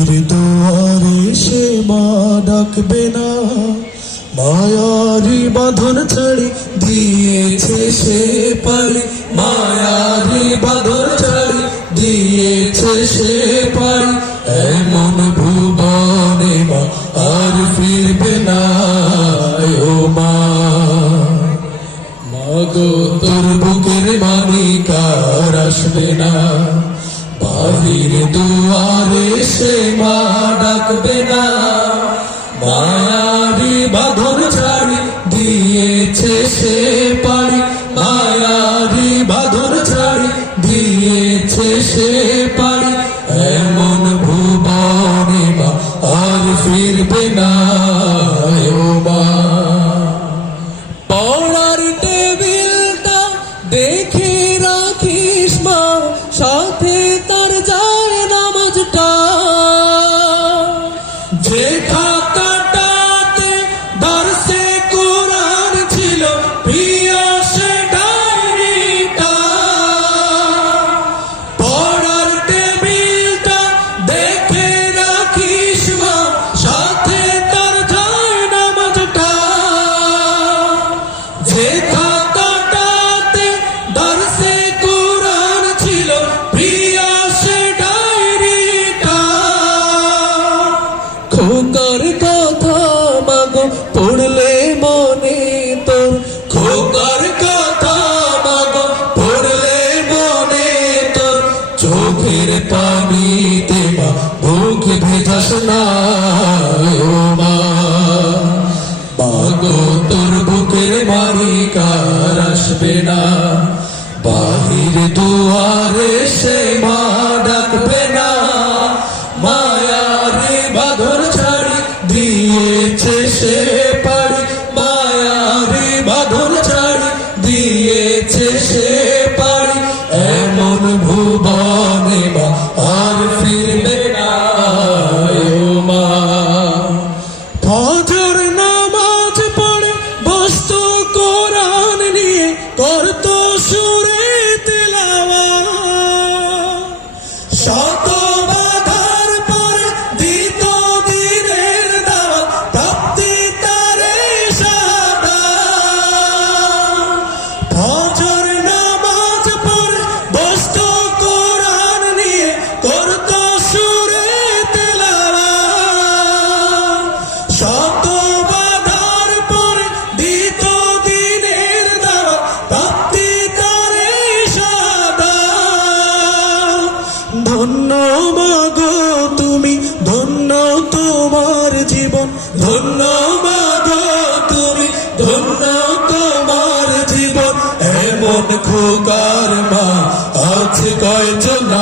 মায়ের দুয়ারে সে মা ডাকবে না। মায়ারি বাঁধন ছাড়ি দিয়েছে সে পারি মায়ারি বাঁধন ছাড়ি দিয়েছে সে পারি দুয়ারে সে মা ডাকবে না। বাসনা বাহির সে মা ডাকবে না। মায়ারে ছাড়ি দিয়েছে সে পাড়ি। ছাড়ি সে তোমার জীবন এমন খোকার মা আছে কয় কয়জন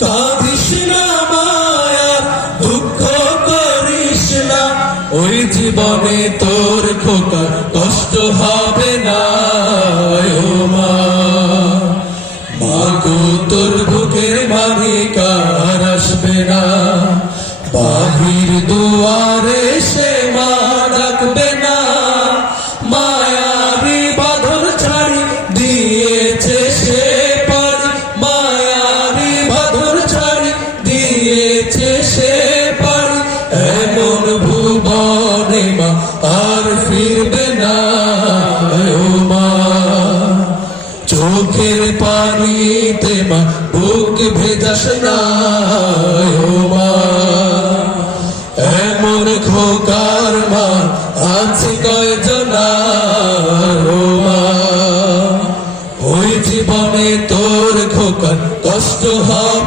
কাঁদিস না দুঃখ করিস জীবনে তোর খোকা কষ্ট হবে না মা। মাগো, তোর বুকের মালিকার আসবে না। বাহির দুয়ার আর ফিরবে না মা। চোখের পানিতে মা, বুক ভেজাস না মা। এমন খোকার মা আছে কয়জনা মা। ওই জীবনে তোর খোকার কষ্ট হবে